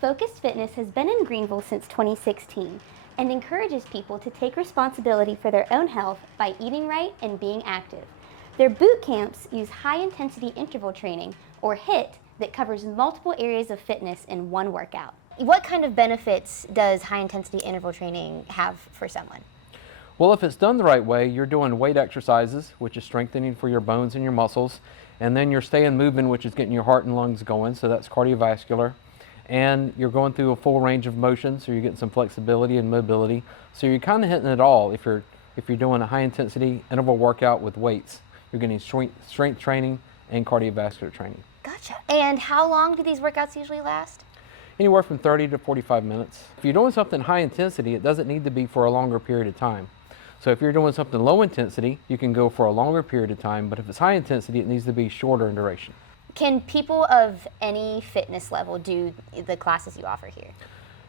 Focused Fitness has been in Greenville since 2016 and encourages people to take responsibility for their own health by eating right and being active. Their boot camps use high-intensity interval training, or HIIT, that covers multiple areas of fitness in one workout. What kind of benefits does high-intensity interval training have for someone? Well, if it's done the right way, you're doing weight exercises, which is strengthening for your bones and your muscles, and then you're staying moving, which is getting your heart and lungs going, so that's cardiovascular. And you're going through a full range of motion, so you're getting some flexibility and mobility. So you're kind of hitting it all if you're doing a high-intensity interval workout with weights. You're getting strength training and cardiovascular training. Gotcha. And how long do these workouts usually last? Anywhere from 30 to 45 minutes. If you're doing something high intensity, it doesn't need to be for a longer period of time. So if you're doing something low intensity, you can go for a longer period of time, but if it's high intensity, it needs to be shorter in duration. Can people of any fitness level do the classes you offer here?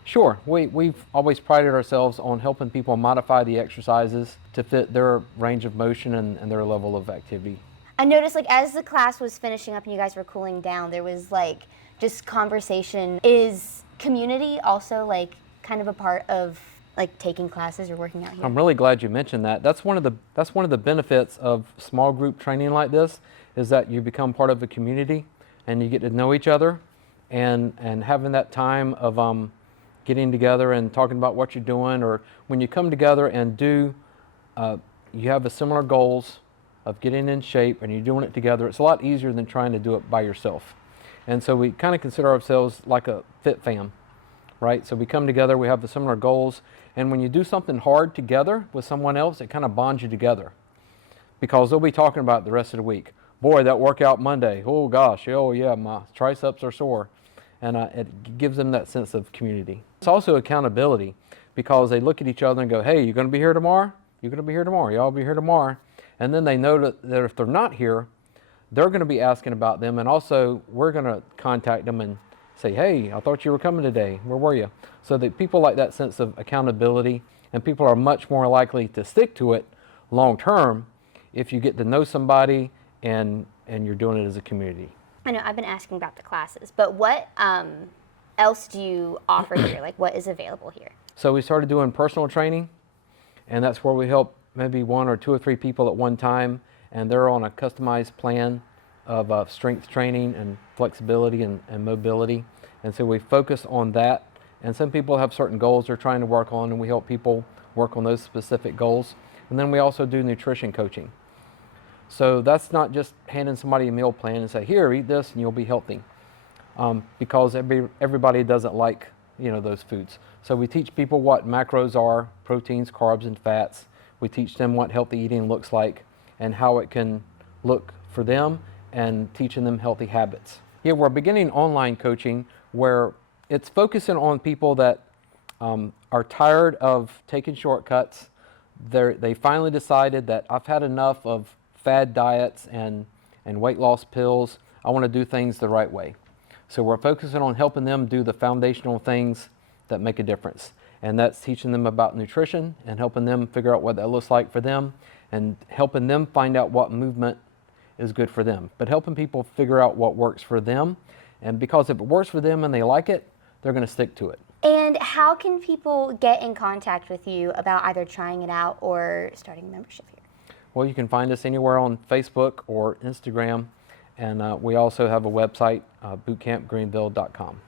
Sure. We've always prided ourselves on helping people modify the exercises to fit their range of motion and their level of activity. I noticed, like, as the class was finishing up and you guys were cooling down, there was like just conversation. Is community also like kind of a part of like taking classes or working out here? I'm really glad you mentioned that. That's one of the benefits of small group training like this, is that you become part of a community and you get to know each other, and having that time of getting together and talking about what you're doing, or when you come together and you have a similar goals of getting in shape and you're doing it together. It's a lot easier than trying to do it by yourself. And so we kind of consider ourselves like a fit fam, right? So we come together, we have the similar goals, and when you do something hard together with someone else, it kind of bonds you together, because they'll be talking about it the rest of the week. Boy, that workout Monday, oh gosh, oh yeah, my triceps are sore. And it gives them that sense of community. It's also accountability, because they look at each other and go, hey, you're going to be here tomorrow? You're going to be here tomorrow. Y'all be here tomorrow. And then they know that if they're not here, they're going to be asking about them. And also, we're going to contact them and say, hey, I thought you were coming today. Where were you? So that people like that sense of accountability, and people are much more likely to stick to it long term if you get to know somebody and you're doing it as a community. I know I've been asking about the classes, but what else do you offer here? Like, what is available here? So we started doing personal training, and that's where we help maybe 1 or 2 or 3 people at one time, and they're on a customized plan of strength training and flexibility and mobility. And so we focus on that. And some people have certain goals they're trying to work on, and we help people work on those specific goals. And then we also do nutrition coaching. So that's not just handing somebody a meal plan and say, here, eat this and you'll be healthy. Because everybody doesn't like, those foods. So we teach people what macros are, proteins, carbs, and fats. We teach them what healthy eating looks like and how it can look for them, and teaching them healthy habits. Yeah, we're beginning online coaching where it's focusing on people that are tired of taking shortcuts. They finally decided that I've had enough of fad diets and weight loss pills. I want to do things the right way. So we're focusing on helping them do the foundational things that make a difference. And that's teaching them about nutrition and helping them figure out what that looks like for them, and helping them find out what movement is good for them. But helping people figure out what works for them. And because if it works for them and they like it, they're going to stick to it. And how can people get in contact with you about either trying it out or starting a membership here? Well, you can find us anywhere on Facebook or Instagram, and we also have a website, bootcampgreenville.com.